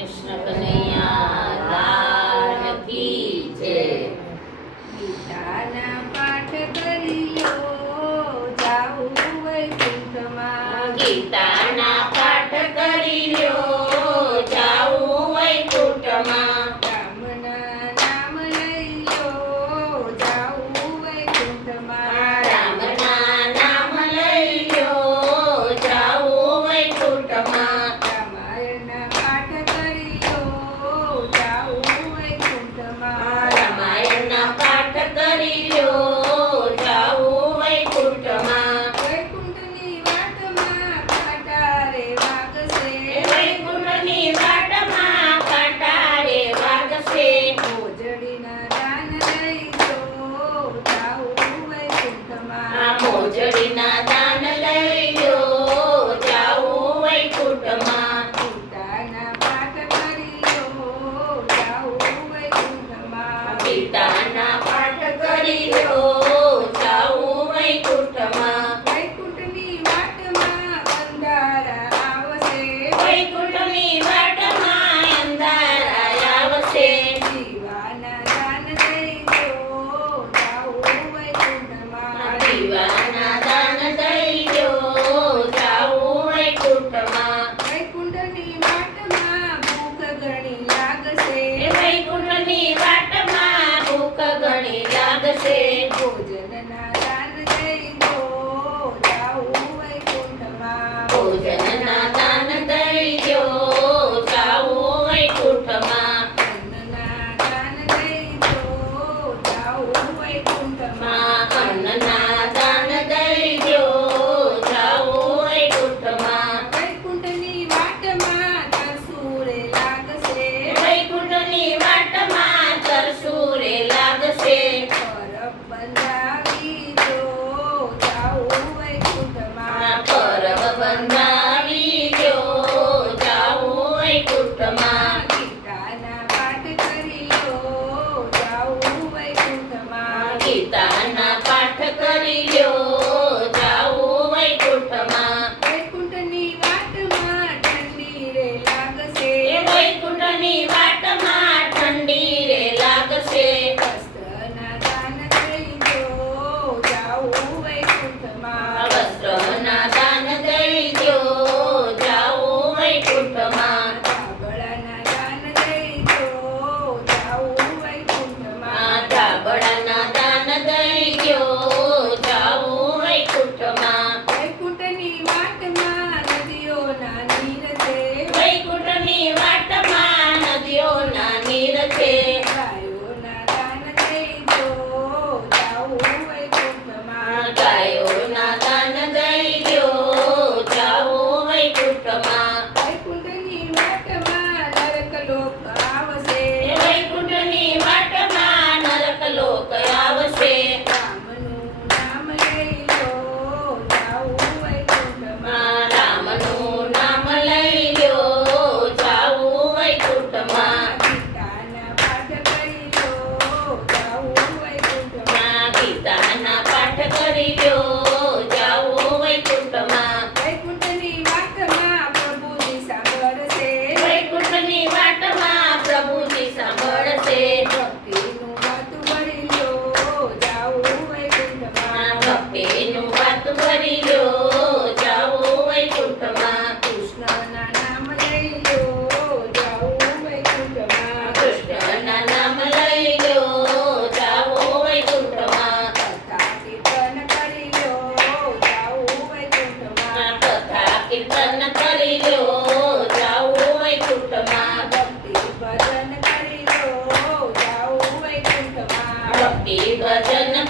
કૃષ્ણ પાઠ કરીયો જાઉં વૈકુંઠમાં. ગીતા you. na Anna ભજન કરી લો જાઓ વૈકુંઠમાં ભક્તિ ભજન